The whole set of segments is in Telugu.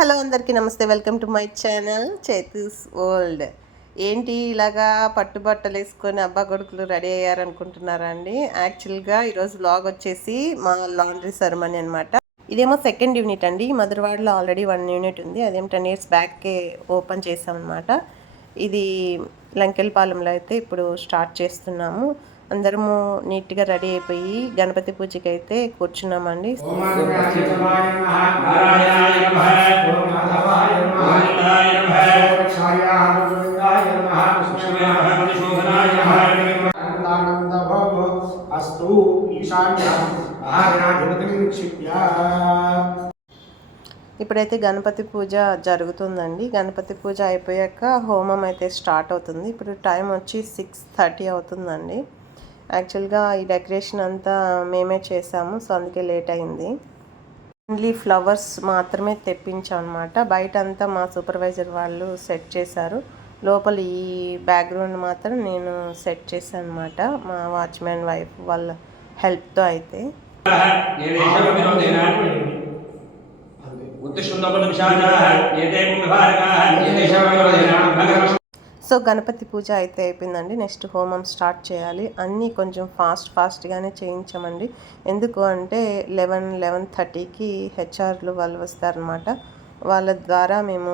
హలో అందరికీ నమస్తే. Welcome to my channel Chethu's world. ఏంటి ఇలాగా పట్టుబట్టలు వేసుకొని అబ్బా కొడుకులు రెడీ అయ్యారనుకుంటున్నారా అండి? యాక్చువల్గా ఈరోజు వ్లాగ్ వచ్చేసి మా లాండ్రీ సెరమనీ అనమాట. ఇదేమో సెకండ్ యూనిట్ అండి. మధురవాడలో ఆల్రెడీ 1 యూనిట్ ఉంది. అదేమో 10 years బ్యాక్కే ఓపెన్ చేసామన్నమాట. ఇది లంకెలపాలెంలో అయితే ఇప్పుడు స్టార్ట్ చేస్తున్నాము. అందరము నీట్గా రెడీ అయిపోయి గణపతి పూజకి అయితే కూర్చున్నామండి. ఇప్పుడైతే గణపతి పూజ జరుగుతుందండి. గణపతి పూజ అయిపోయాక హోమం అయితే స్టార్ట్ అవుతుంది. ఇప్పుడు టైం వచ్చి 6:30 అవుతుందండి. యాక్చువల్గా ఈ డెకరేషన్ అంతా మేమే చేసాము, సో అందుకే లేట్ అయింది. ఓన్లీ ఫ్లవర్స్ మాత్రమే తెప్పించాం అనమాట. బయట అంతా మా సూపర్వైజర్ వాళ్ళు సెట్ చేశారు. లోపల ఈ బ్యాక్గ్రౌండ్ మాత్రం నేను సెట్ చేశాను అనమాట, మా వాచ్మెన్ వైఫ్ వాళ్ళ హెల్ప్తో అయితే. సో గణపతి పూజ అయితే అయిపోయిందండి. నెక్స్ట్ హోమం స్టార్ట్ చేయాలి. అన్నీ కొంచెం ఫాస్ట్గానే చేయించామండి. ఎందుకు అంటే 11:30కి హెచ్ఆర్లు వాళ్ళు వస్తారనమాట. వాళ్ళ ద్వారా మేము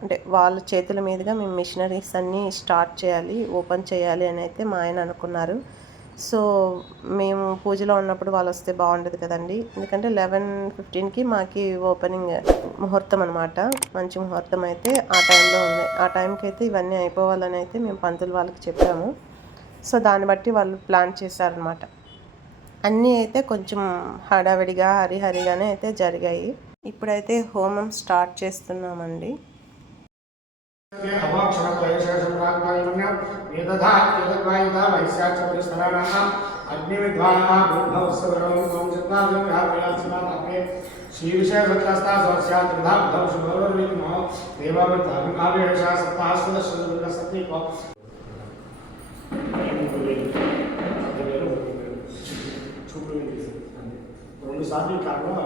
అంటే వాళ్ళ చేతుల మీదుగా మేము మిషనరీస్ అన్నీ స్టార్ట్ చేయాలి, ఓపెన్ చేయాలి అని అయితే మా ఆయన అనుకున్నారు. సో మేము పూజలో ఉన్నప్పుడు వాళ్ళు వస్తే బాగుండదు కదండి. ఎందుకంటే 11:15కి మాకు ఓపెనింగ్ ముహూర్తం అనమాట. మంచి ముహూర్తం అయితే ఆ టైంలో ఉంది. ఆ టైంకి అయితే ఇవన్నీ అయిపోవాలని అయితే మేము పంతులు వాళ్ళకి చెప్పాము. సో దాన్ని బట్టి వాళ్ళు ప్లాన్ చేశారనమాట. అన్నీ అయితే కొంచెం హడావిడిగా హరిహరిగానే అయితే జరిగాయి. ఇప్పుడైతే హోమం స్టార్ట్ చేస్తున్నామండి. రెండు సార్లు కాకుండా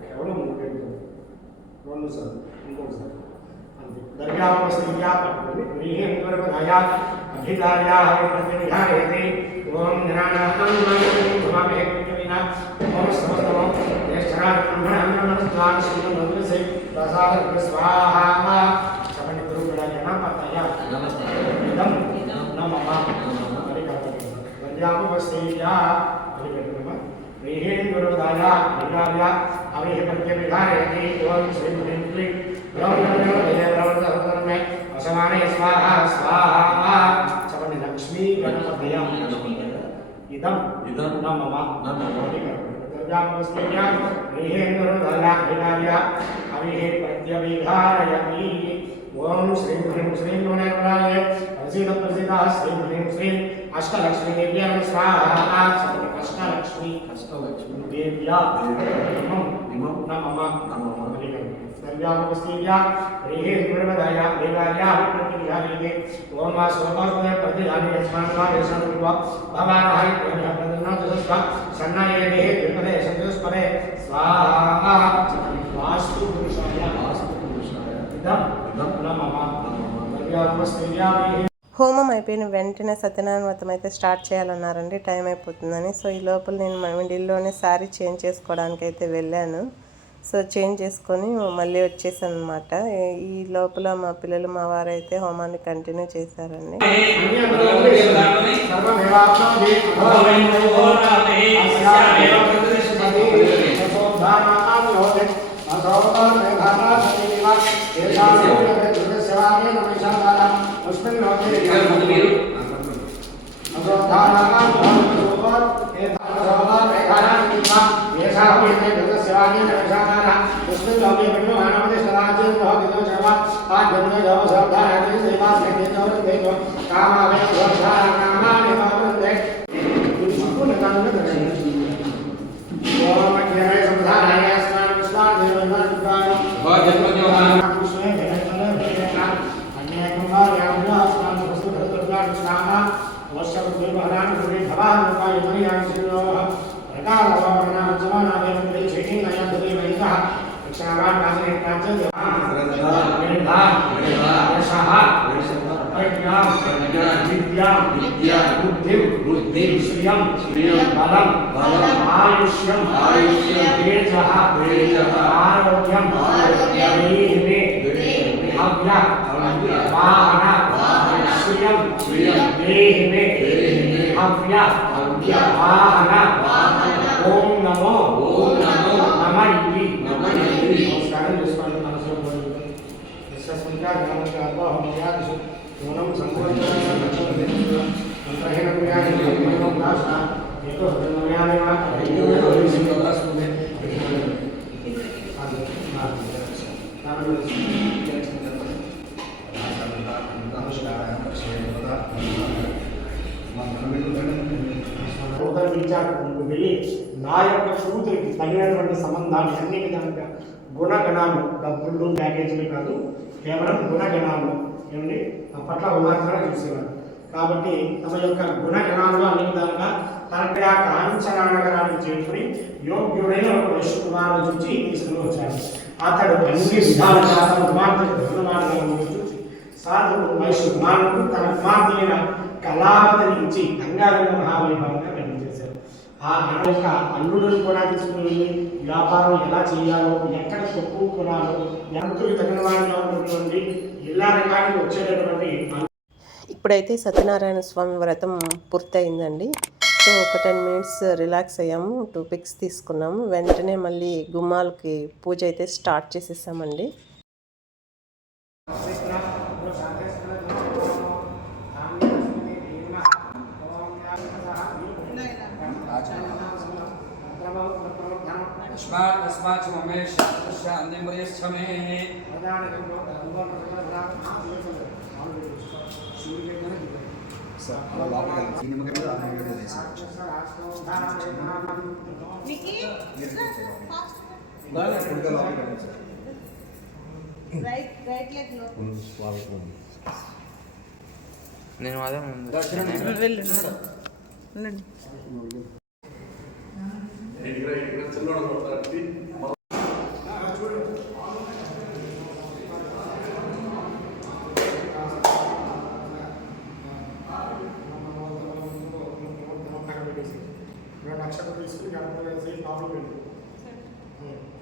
కేవలం రెండు సార్లు ఇంకొకసారి అంతే. దర్యావస్థిత్యా పట్టుకుని వ్రీహిం గర్భధాయా అభిధార్యా ప్రతివిధాయతే ఓం జ్ఞానాహం భవామే కృతవినా ఓం సమస్తమో జ్యేష్ఠరాజబ్రహ్మణాన్మనస్వాన్ శ్రీమందులసే ప్రసాద స్వాహా చెప్పండి. గురువుల గణపతయ ఇదం నమః దర్యావస్థిత్యా व्रीहिं गुरुदाया विदाया अभिहिपत्य विधारयति ओम श्री ह्रीं क्लीं ग्रौं नमो जय ग्रौं में असमाने स्वाहा स्वाहा चवनि लक्ष्मी गणपतय इदं नमः दर्यामस्मिन्या व्रीहिं गुरुदाया विदाया अभिहिपत्य विधारयति ओम श्री ह्रीं गुणेन्द्राय प्रसीद श्री ह्रीं अष्टलक्ष्मी देव्यां स्वाहा अष्टलक्ष्मी देव्या नमः दर्यामस्तिया रेहे गुरुवदया देवाया प्रतिविधायते ओम सोमस्ते प्रतिधाने स्मरणवादेशं कृत्वा भवानाय प्रदन्नादस्वा सन्नाये देहे त्रिपदे संस्पदे स्वाहा वास्तु पुरुषाय इदं नमः दर्यामस्तिया హోమం అయిపోయిన వెంటనే సత్యనారాయణ వ్రతం అయితే స్టార్ట్ చేయాలన్నారండి, టైం అయిపోతుందని. సో ఈ లోపల నేను మండిల్లోనే శారీ చేంజ్ చేసుకోవడానికి అయితే వెళ్ళాను. సో చేంజ్ చేసుకొని మళ్ళీ వచ్చేసాను అనమాట. ఈ లోపల మా పిల్లలు మా వారు అయితే హోమాన్ని కంటిన్యూ చేశారండి. भगवान बुद्धिं श्रियं बलं आयुष्यं तेजः आरोग्यं देहि मे हव्य वाहन श्रियं देहि मे हव्य वाहन ओम नमो नमः इति नमस्कारं చేసుకోండి మనసులో కోరుకుంటూ విశ్వస్మితా జ్ఞానకారో హమ్యాదిషు ఓనం సంపూర్ణంగా అంతహేన జ్ఞాని మనో దాస ఏతో హృదయమయాని మా హృదయమే హృదయసింగ దాసునే వెళ్ళి నా యొక్క కూతురికి తగినటువంటి సంబంధాలు అన్ని విధాలుగా గుణగణాలు డబ్బులు ప్యాకేజీలు కాదు కేవలం గుణగణాలు ఏమండి అప్పట్లో ఉదాహరణ చూసేవారు కాబట్టి తమ యొక్క గుణగణాలు అన్ని విధాలుగా కరెక్ట్గా కాంచనానగరానికి చేరుకుని యోగ్యుడైన ఒక వైశ్వకుమారుడు చూసి తీసుకుని వచ్చారు. అతడు అన్ని విధాలుగా తన కుమార్తెకు ధన్యవాదాలను చూసి సాధువు వైశ్వకుమారుడు తన కుమార్తె కళావతిని ఇచ్చి గంగాధర మహావైభవంగా కనిపించేశారు. ఆ యొక్క అల్లుడిని కూడా తీసుకుని వెళ్ళి వ్యాపారం ఎలా చేయాలో, ఎక్కడ తక్కువ కొనాలో, ఎంతకు తగిన వాటిలో ఉన్నటువంటి ఇలా రకానికి వచ్చేటటువంటి. ఇప్పుడైతే సత్యనారాయణ స్వామి వ్రతం పూర్తయిందండి. సో ఒక 10 మినిట్స్ రిలాక్స్ అయ్యాము, 2 పిక్స్ తీసుకున్నాము. వెంటనే మళ్ళీ గుమ్మాలకి పూజ అయితే స్టార్ట్ చేసేసామండి. నేను అదే ముందు నక్షత్రం తీసుకుని గడప వేసి కాపులు పెట్టి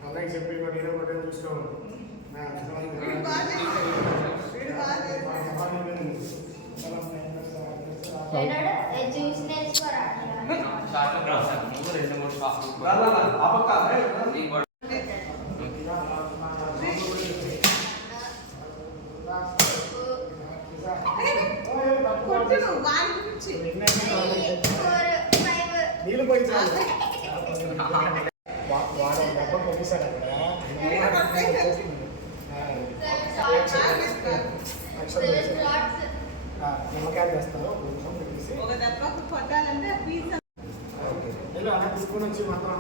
అలాగే చెప్పి నేను ఒకటే చూసుకోవాలి. నీళ్ళు పోయి వాడు దెబ్బ కొట్టేశాడు అక్కడ నిమ్మకాయలు చేస్తాను అలా తీసుకుని వచ్చి మాత్రం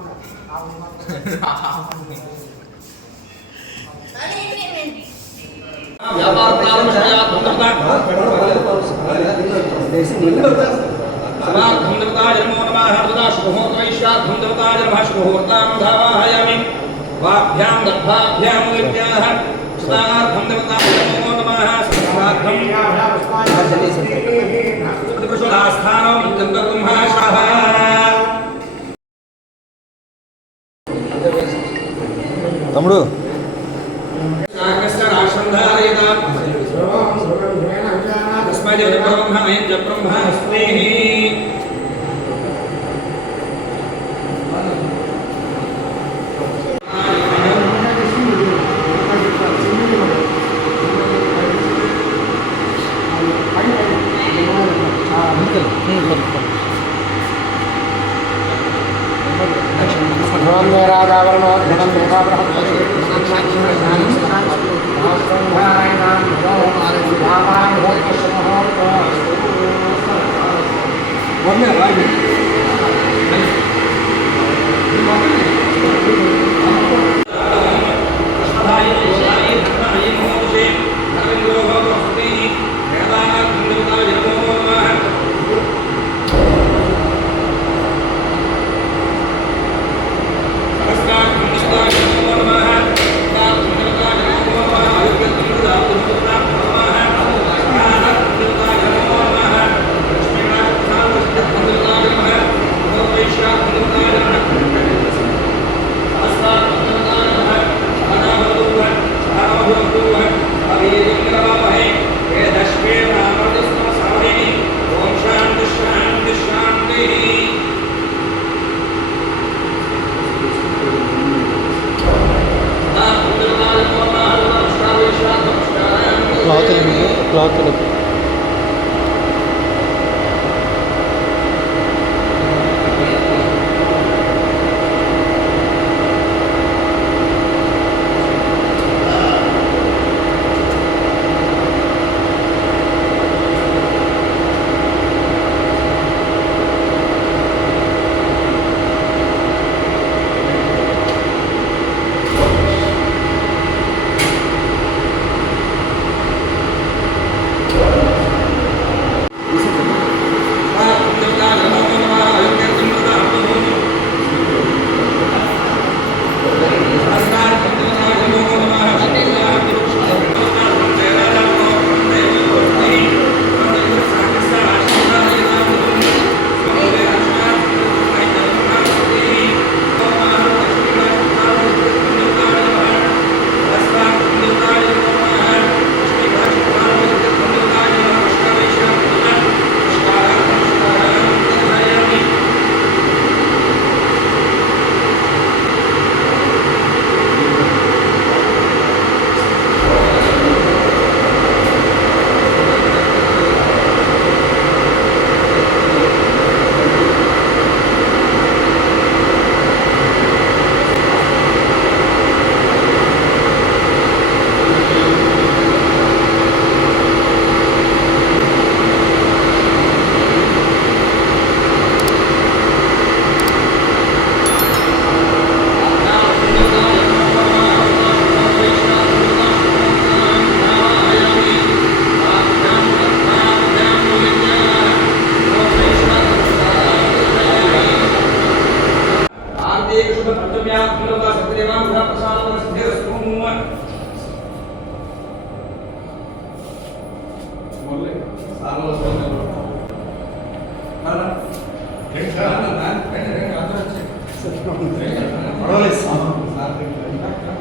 తమ్ముడు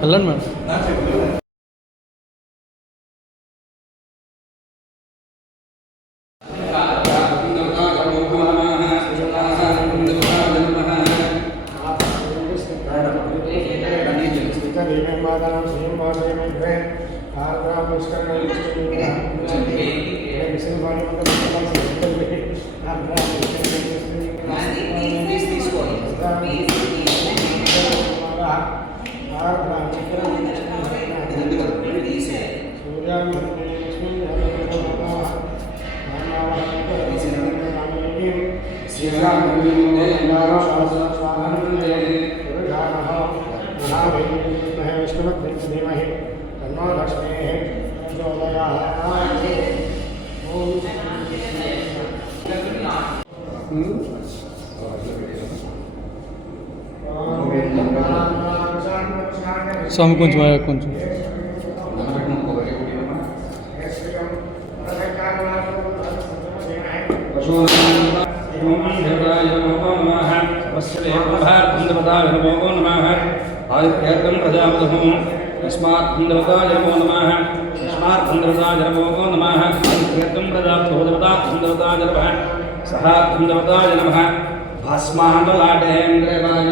వెళ్ళండి మేడం. धीमहि तन्नो लक्ष्मीः प्रचोदयात्। స్వామి కొంచెం కొంచెం यस्मात्देवताय नमो नमः यस्मात्देवताय नमो नमः आदित्यं प्रजापतिदेवताय नमः सहादेवताय नमः भस्माण्डलाटेन्द्रवाय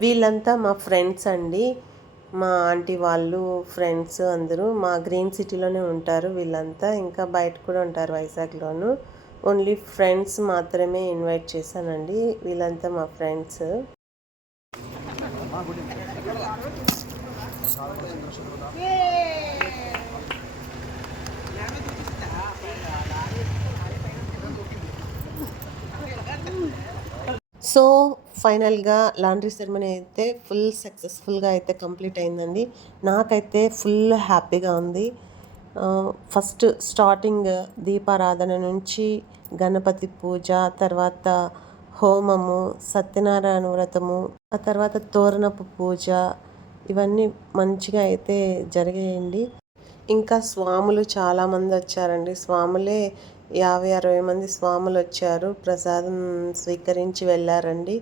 వీళ్ళంతా మా ఫ్రెండ్స్ అండి. మా ఆంటీ వాళ్ళు ఫ్రెండ్స్ అందరూ మా గ్రీన్ సిటీలోనే ఉంటారు వీళ్ళంతా. ఇంకా బయట కూడా ఉంటారు వైజాగ్లోను. ఓన్లీ ఫ్రెండ్స్ మాత్రమే ఇన్వైట్ చేశానండి. వీళ్ళంతా మా ఫ్రెండ్స్. సో ఫైనల్గా లాండ్రీ సెరమనీ అయితే ఫుల్ సక్సెస్ఫుల్గా అయితే కంప్లీట్ అయిందండి. నాకైతే ఫుల్ హ్యాపీగా ఉంది. ఫస్ట్ స్టార్టింగ్ దీపారాధన నుంచి గణపతి పూజ, తర్వాత హోమము, సత్యనారాయణ వ్రతము, ఆ తర్వాత తోరణపు పూజ, ఇవన్నీ మంచిగా అయితే జరిగాయండి. ఇంకా స్వాములు చాలామంది వచ్చారండి. స్వాములే 50-60 మంది స్వాములు వచ్చారు. ప్రసాదం స్వీకరించి వెళ్ళారండి.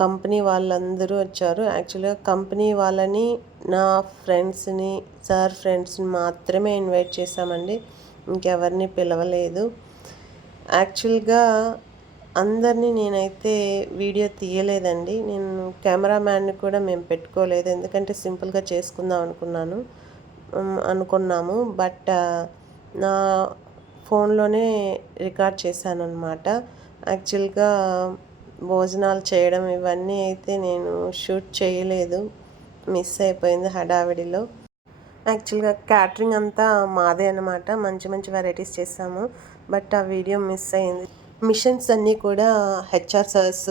కంపెనీ వాళ్ళందరూ వచ్చారు. యాక్చువల్గా కంపెనీ వాళ్ళని, నా ఫ్రెండ్స్ని, సార్ ఫ్రెండ్స్ని మాత్రమే ఇన్వైట్ చేశామండి. ఇంకెవరిని పిలవలేదు. యాక్చువల్గా అందరినీ నేనైతే వీడియో తీయలేదండి. నేను కెమెరామ్యాన్ని కూడా మేము పెట్టుకోలేదు. ఎందుకంటే సింపుల్గా చేసుకుందాం అనుకున్నాము. బట్ నా ఫోన్లోనే రికార్డ్ చేశాను అనమాట. యాక్చువల్గా భోజనాలు చేయడం ఇవన్నీ అయితే నేను షూట్ చేయలేదు, మిస్ అయిపోయింది హడావిడిలో. యాక్చువల్గా క్యాటరింగ్ అంతా మాదే అనమాట. మంచి మంచి వెరైటీస్ చేసాము. బట్ ఆ వీడియో మిస్ అయింది. మిషన్స్ అన్నీ కూడా హెచ్ఆర్ సర్స్,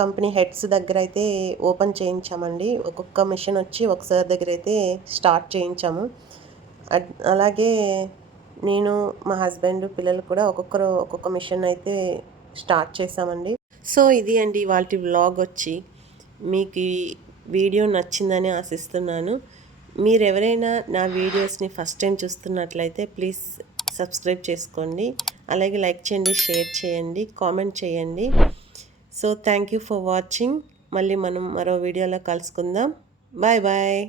కంపెనీ హెడ్స్ దగ్గర అయితే ఓపెన్ చేయించామండి. ఒక్కొక్క మిషన్ వచ్చి ఒక సార్ దగ్గర అయితే స్టార్ట్ చేయించాము. అలాగే నేను, మా హస్బెండ్, పిల్లలు కూడా ఒక్కొక్క మిషన్ అయితే స్టార్ట్ చేసామండి. సో ఇది అండి ఇవాల్టి వ్లాగ్ వచ్చి. మీకు ఈ వీడియో నచ్చిందని ఆశిస్తున్నాను. మీరు ఎవరైనా నా వీడియోస్ని ఫస్ట్ టైం చూస్తున్నట్లయితే ప్లీజ్ సబ్స్క్రైబ్ చేసుకోండి. అలాగే లైక్ చేయండి, షేర్ చేయండి, కామెంట్ చేయండి. So thank you for watching. మళ్ళీ మనం మరో వీడియోలో కలుసుకుందాం. Bye bye.